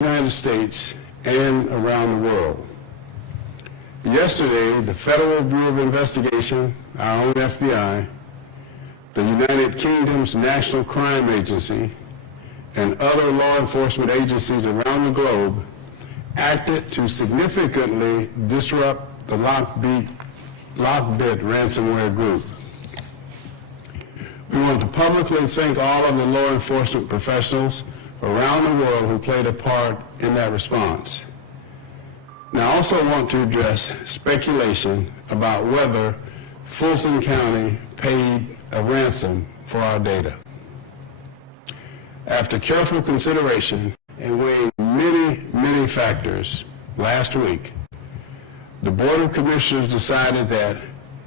United States and around the world. Yesterday, the Federal Bureau of Investigation, our own FBI, the United Kingdom's National Crime Agency, and other law enforcement agencies around the globe acted to significantly disrupt the Lockbit ransomware group. We want to publicly thank all of the law enforcement professionals around the world who played a part in that response. Now, I also want to address speculation about whether Fulton County paid a ransom for our data. After careful consideration and weighing many factors last week, the Board of Commissioners decided that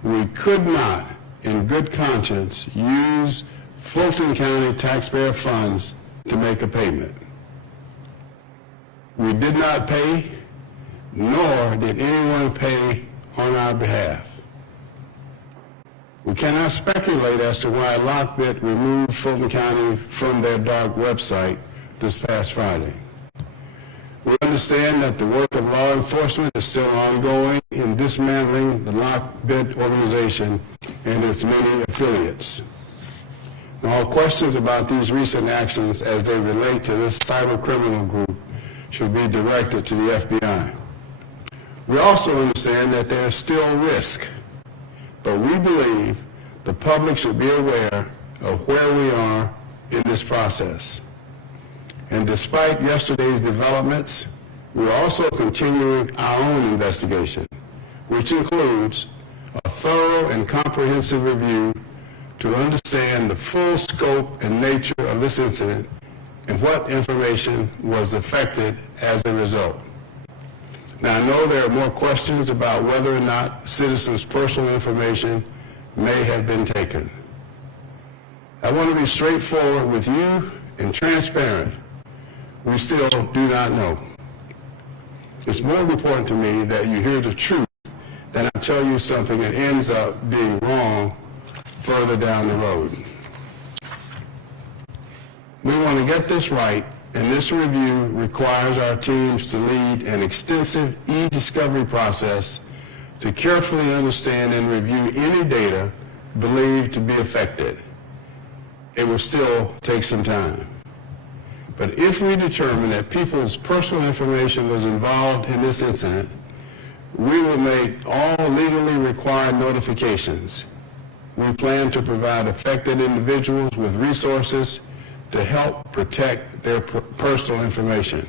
we could not, in good conscience, use Fulton County taxpayer funds to make a payment. We did not pay, nor did anyone pay on our behalf. We cannot speculate as to why Lockbit removed Fulton County from their dark website this past Friday. We understand that the work of law enforcement is still ongoing in dismantling the Lockbit organization and its many affiliates. And all questions about these recent actions as they relate to this cyber criminal group should be directed to the FBI. We also understand that there is still risk, but we believe the public should be aware of where we are in this process. And despite yesterday's developments, we're also continuing our own investigation, which includes a thorough and comprehensive review to understand the full scope and nature of this incident and what information was affected as a result. Now, I know there are more questions about whether or not citizens' personal information may have been taken. I want to be straightforward with you and transparent. We still do not know. It's more important to me that you hear the truth than I tell you something that ends up being wrong further down the road. We want to get this right, and this review requires our teams to lead an extensive e-discovery process to carefully understand and review any data believed to be affected. It will still take some time. But if we determine that people's personal information was involved in this incident, we will make all legally required notifications. We plan to provide affected individuals with resources to help protect their personal information.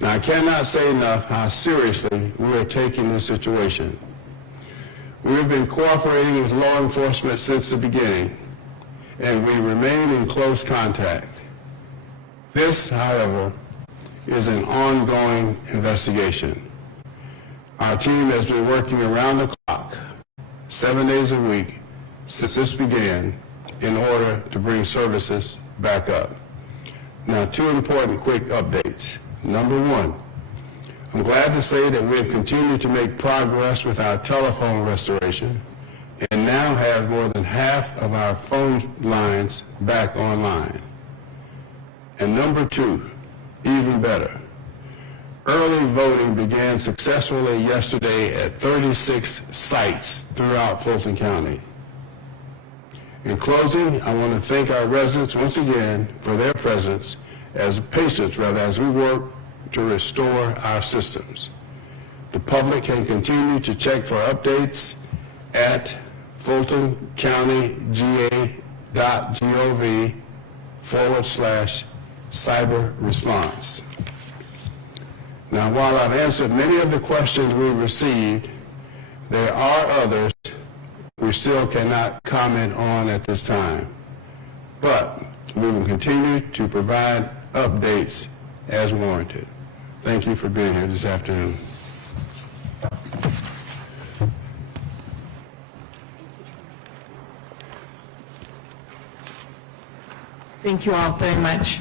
Now, I cannot say enough how seriously we are taking this situation. We have been cooperating with law enforcement since the beginning, and we remain in close contact. This, however, is an ongoing investigation. Our team has been working around the clock, 7 days a week, since this began, in order to bring services back up. Now, two important quick updates. Number one, I'm glad to say that we have continued to make progress with our telephone restoration and now have more than half of our phone lines back online. And number two, even better, early voting began successfully yesterday at 36 sites throughout Fulton County. In closing, I want to thank our residents once again for their presence as we work to restore our systems. The public can continue to check for updates at fultoncountyga.gov/cyber response. Now, while I've answered many of the questions we've received, there are others we still cannot comment on at this time. But we will continue to provide updates as warranted. Thank you for being here this afternoon. Thank you all very much.